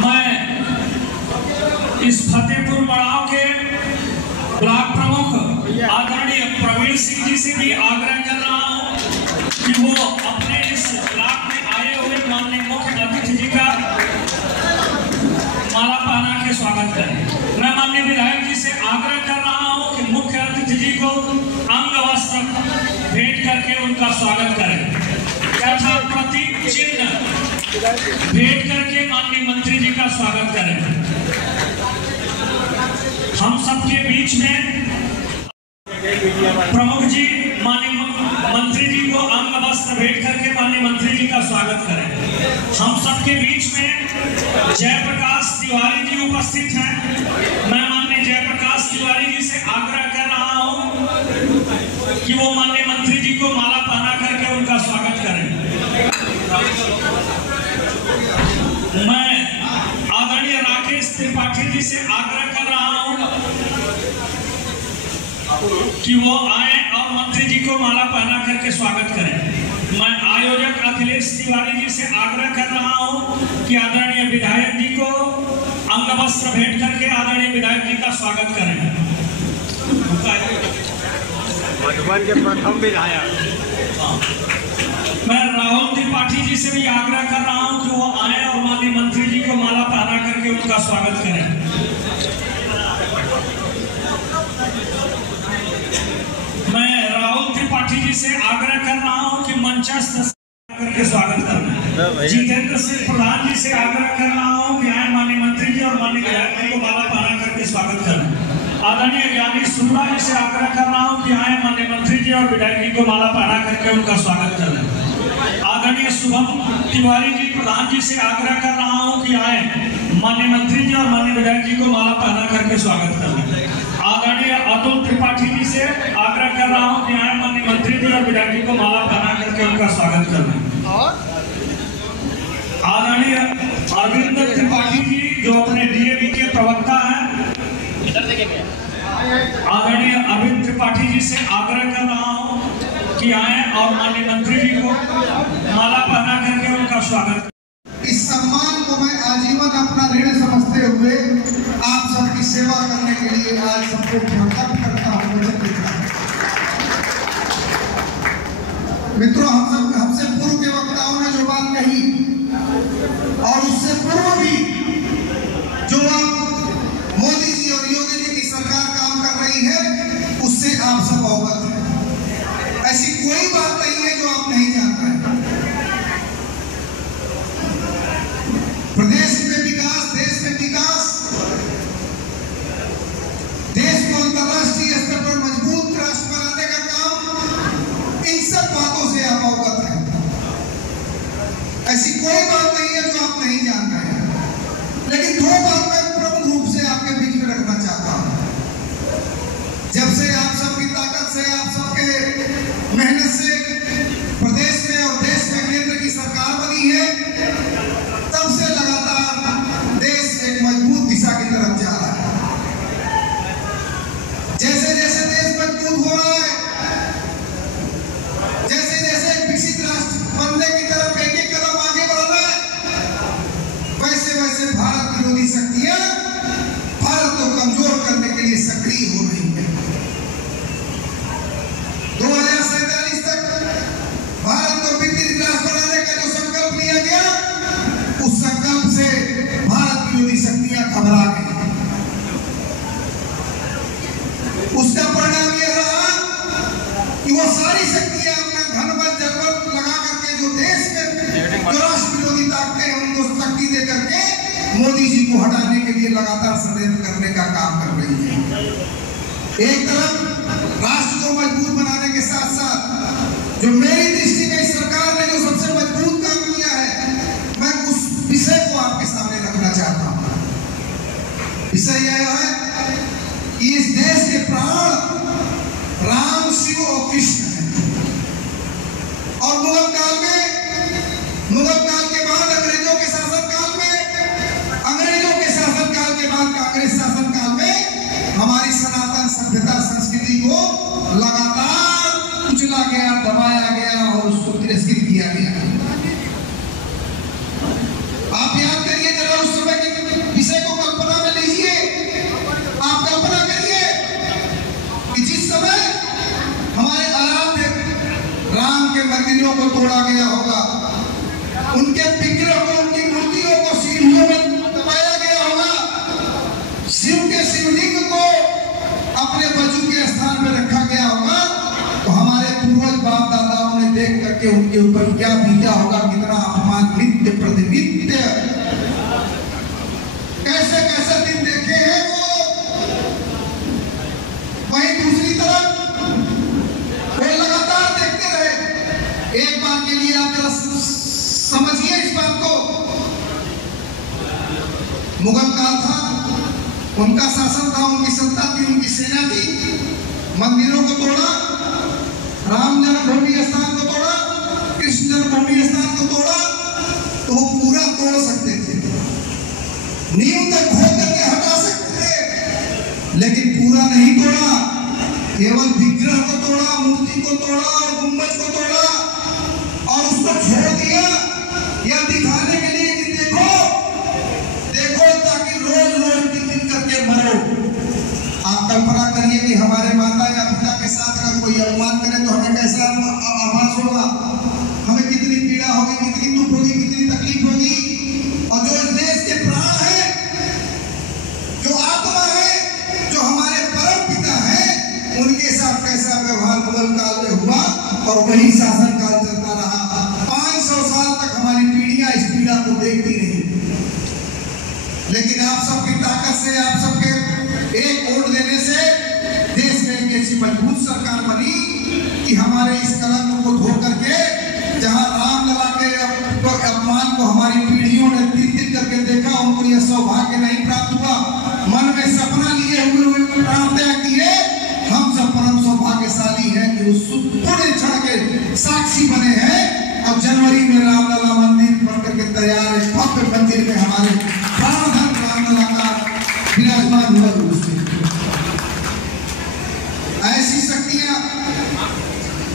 मैं इस फतेहपुर पड़ाव के ब्लॉक प्रमुख आदरणीय प्रवीण सिंह जी से भी आग्रह कर रहा हूं कि वो अपने इस ब्लॉक में आए हुए माननीय मुख्य अतिथि जी का माला पहना के स्वागत करें। मैं माननीय विधायक जी से आग्रह कर रहा हूं कि मुख्य अतिथि जी को अंग वस्त्र भेंट करके उनका स्वागत करें तथा प्रतीक चिन्ह भेंट करके माननीय मंत्री जी का स्वागत करें। हम सबके बीच में प्रमुख जी माननीय मंत्री जी को अंग वस्त्र भेंट करके माननीय मंत्री जी का स्वागत करें। हम सबके बीच में जयप्रकाश तिवारी जी उपस्थित हैं। मैं माननीय जयप्रकाश तिवारी जी से आग्रह कर रहा हूं कि वो माननीय मंत्री जी को माला पहना करके उनका स्वागत करें। मैं आदरणीय राकेश त्रिपाठी जी से आग्रह कर रहा हूं कि वो आए और मंत्री जी को माला पहना करके स्वागत करें। मैं आयोजक अखिलेश तिवारी जी से आग्रह कर रहा हूं कि आदरणीय विधायक जी को अंग वस्त्र भेंट करके आदरणीय विधायक जी का स्वागत करें। मधुबन के प्रथम विधायक मैं राहुल त्रिपाठी जी से भी आग्रह कर रहा हूं कि वो आए और माननीय मंत्री जी को माला पहना करके उनका स्वागत करें। मैं राहुल त्रिपाठी जी से आग्रह कर रहा हूं कि मंचस्थ करके स्वागत करना। जितेंद्र सिंह प्रधान जी से आग्रह कर रहा हूं कि आए माननीय मंत्री जी और माननीय विधायक जी को माला पहना करके स्वागत करना। आदरणीय ज्ञानी सुरभा जी से आग्रह कर रहा हूं कि आए माननीय मंत्री जी और विधायक जी को माला पहना करके उनका स्वागत करना। आदरणीय शुभम तिवारी जी प्रधान जी से आग्रह कर रहा हूं कि आए माननीय मंत्री जी और माननीय विधायक जी को माला पहना करके स्वागत करना। आदरणीय अतुल त्रिपाठी जी से आग्रह कर रहा हूं कि आए माननीय मंत्री जी और विधायक जी को माला पहना करके उनका स्वागत करना। आदरणीय अरविंद त्रिपाठी जी जो अपने डीएवी के प्रवक्ता हैं, आदरणीय अरविंद त्रिपाठी जी से आग्रह कर रहा हूं कि आए और माननीय मंत्री जी को माला पहना करके उनका स्वागत। इस सम्मान को मैं आजीवन अपना ऋण समझते हुए आप सबकी सेवा करने के लिए आज सबको प्रकट करता हूं, वचन देता हूं। मित्रों, हमसे पूर्व के वक्ताओं ने जो बात कही और उससे पूर्व भी जो आप मोदी जी और योगी जी की सरकार काम कर रही है उससे आप सब अवगत हैं। ऐसी कोई बात नहीं है जो आप नहीं जान रहे हैं। प्रदेश में विकास, देश में विकास, देश को अंतर्राष्ट्रीय स्तर पर मजबूत राष्ट्र बनाने का काम, इन सब बातों से आप अवगत हैं। ऐसी कोई बात नहीं है जो आप नहीं जान रहे हैं। लेकिन दो बात मैं प्रमुख रूप से आपके बीच में रखना चाहता हूं। जब से आप सबकी ताकत से, आप सबके मेहनत से प्रदेश में और देश में केंद्र की सरकार बनी है, तब से लगातार देश एक मजबूत दिशा की तरफ जा रहा है। जैसे जैसे देश मजबूत हो रहा है, जैसे जैसे विकसित राष्ट्र बनने की तरफ एक एक कदम आगे बढ़ रहा है, वैसे वैसे भारत विरोधी शक्तियां भारत को कमजोर करने के लिए सक्रिय हो रही है। 2047 तक भारत को विकसित राष्ट्र बनाने का जो संकल्प लिया गया, उस संकल्प से भारत विरोधी शक्तियां घबरा गई। उसका परिणाम यह रहा कि वो सारी शक्तियां अपना धनबल जलबल लगा करके जो देश में जो राष्ट्र विरोधी ताकतें हैं उनको शक्ति दे करके मोदी जी को हटाने के लिए लगातार षड्यंत्र करने का काम कर रही है। एक तरफ राष्ट्र को मजबूत बनाने के साथ साथ जो मेरी दृष्टि में इस सरकार ने जो सबसे मजबूत काम किया है, मैं उस विषय को आपके सामने रखना चाहता हूं। विषय यह है कि इस देश के प्राण राम, शिव और कृष्ण है। और मुगल काल के बाद अंग्रेजों के शासन काल के बाद कांग्रेस शासन काल में हमारी सनातन सभ्यता संस्कृति को लगातार कुचला गया, दबाया गया और उसको तिरस्कृत किया गया। आप याद करिए जरा उस समय मुगल काल था, उनका शासन था, उनकी सत्ता थी, उनकी सेना थी। मंदिरों को तोड़ा, राम जन्मभूमि स्थान को तोड़ा, कृष्ण जन्मभूमि स्थान को तोड़ा, तो वो पूरा तोड़ सकते थे, नींव तक खोद करके हटा सकते थे, लेकिन पूरा नहीं तोड़ा। केवल विग्रह को तोड़ा, मूर्ति को तोड़ा और गुंबज को तोड़ा और उसको छोड़ दिया यह दिखाने के लिए कि देखो देखो, ताकि रोज रोज टिफिन करके मरो। आप कल्पना करिए कि हमारे माता या पिता के साथ अगर कोई अपमान करे तो हमें कैसा आभास होगा, हमें कितनी पीड़ा होगी, कितनी दुख होगी, कितनी तकलीफ होगी। और जो इस देश के प्राण है, जो आत्मा है, जो हमारे परम पिता है, उनके साथ कैसा व्यवहार मुगल काल में हुआ और वही शासन काल चलता रहा। 500 साल तक हमारी पीढ़ियां इस पीड़ा को देखती रही। लेकिन आप सबकी ताकत से, आप सबके एक वोट देने से देश में एक ऐसी मजबूत सरकार बनी कि हमारे इस कलंक को धो करके, जहां रामलला के अपमान को हमारी पीढ़ियों ने तिल-तिल करके देखा, उनको यह सौभाग्य नहीं प्राप्त हुआ। मन में सपना लिए हुए प्राण त्याग किए। हम सब परम सौभाग्यशाली हैं कि उस पूरे क्षण के साक्षी बने हैं। और जनवरी में रामलला मंदिर बन करके तैयार है, भव्य मंदिर में हमारे प्राणधन रामलला का विराजमान हुआ। ऐसी शक्तियां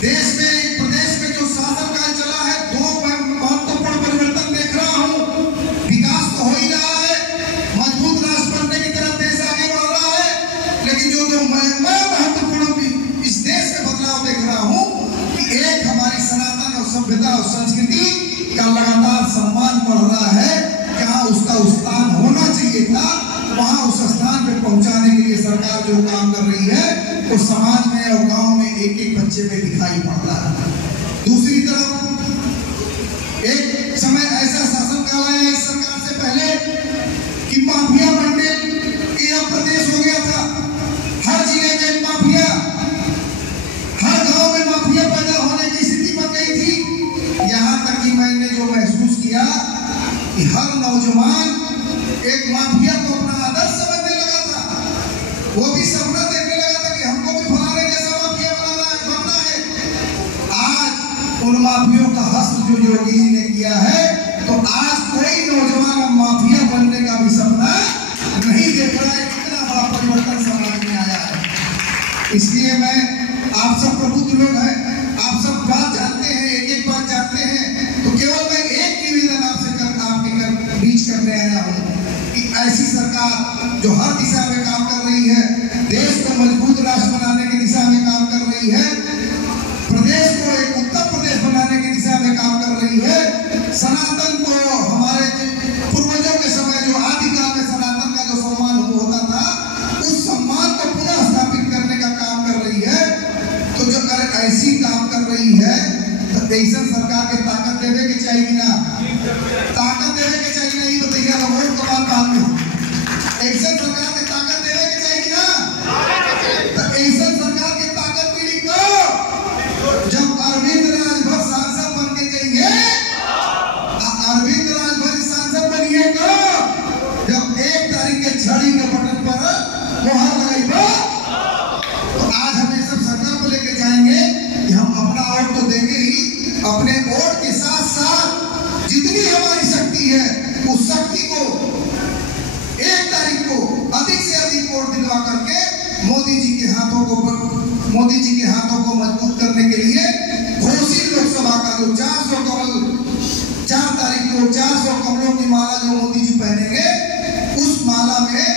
देश में, प्रदेश में जो शासन काल चला है, दो महत्वपूर्ण परिवर्तन देख रहा हूं। विकास तो हो ही रहा है, मजबूत राष्ट्र बनने की तरफ देश आगे बढ़ रहा है, लेकिन जो महत्वपूर्ण इस देश में बदलाव देख रहा हूं कि एक हमारी सनातन और सभ्यता और संस्कृति का लगातार सम्मान बढ़ रहा है। जहां उसका स्थान होना चाहिए था, वहां उस स्थान पे पहुंचाने के लिए सरकार जो काम कर रही है, वो समाज में और गांव में एक एक बच्चे में दिखाई पड़ रहा है। दूसरी तरफ एक समय ऐसा शासन काल आया इस सरकार से पहले कि माफिया मंडल यह प्रदेश हो गया था। हर जगह के माफिया, हर गांव में माफिया पैदा होने की स्थिति बन गई थी। यहां तक कि मैंने जो महसूस किया कि हर नौजवान एक माफिया को अपना आदर्श समझने लगा था। वो भी सपना देखने लगा था कि हमको भी फलाने जैसा माफिया बनना है। आज उन माफियों का हश्र जो योगी जी ने किया है, तो आज कोई नौजवान अब माफिया बनने का भी सपना नहीं देख रहा है। कितना बड़ा परिवर्तन समाज में आया है। इसलिए मैं, आप सब प्रबुद्ध लोग हैं, आप सब बात जानते हैं, एक एक बात जानते हैं, तो केवल मैं एक निवेदन आपसे आपके बीच करने आया हूँ कि ऐसी सरकार जो हर दिशा में काम कर रही है, देश को मजबूत राष्ट्र बनाने की दिशा में काम कर रही है, प्रदेश को एक उत्तर प्रदेश बनाने की दिशा में काम कर रही है, सनातन को, हमारे पूर्वजों के समय जो आदिकाल में सनातन का जो सम्मान होता था, उस सम्मान को पुनः स्थापित करने का काम कर रही है। तो जो ऐसी काम कर रही है, तो ऐसा सरकार के ताकत देवे के चाहिए ना, ताकत देवे के चाहिए नहीं, तो तैयार हो कमाल बात में ऐसा सरकार के ताकत देवे के चाहिए ना। तो ऐसा सरकार के ताकत मिली को जब अरविंद राजभर सांसद बन के जाएंगे, अरविंद राजभर सांसद बनिए को जब 1 तारीख के छड़ी के बटन पर मोहर लगाइबा, तो आज हम ये सब संकल्प लेके जाएंगे कि हम अपना वोट तो देंगे ही, अपने वोट के साथ साथ जितनी हमारी शक्ति है, उस शक्ति को 1 तारीख को अधिक से अधिक वोट दिलवा करके मोदी जी के हाथों को मजबूत करने के लिए घोषित लोकसभा का जो 400 कमल, 4 तारीख को 400 कमलों की माला जो मोदी जी पहनेंगे, उस माला में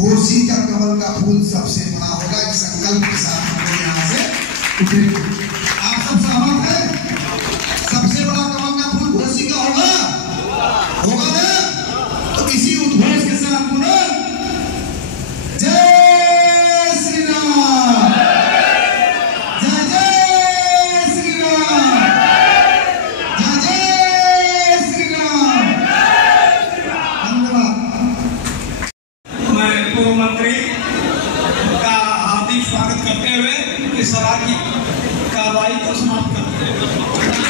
घोषी का कमल का फूल सबसे बड़ा होगा। इस संकल्प के साथ हम लोग यहाँ से उठेंगे। आप सब सहमत हैं? सबसे बड़ा कमल का फूल घोषी का होगा ना? तो इसी उद्घोष के साथ पुनः जय श्री राम, जय जय श्री राम, जय जय श्री राम। धन्यवाद। मैं पूर्व मंत्री का हार्दिक स्वागत करते हुए इस सभा की कार्रवाई को समाप्त करते हैं।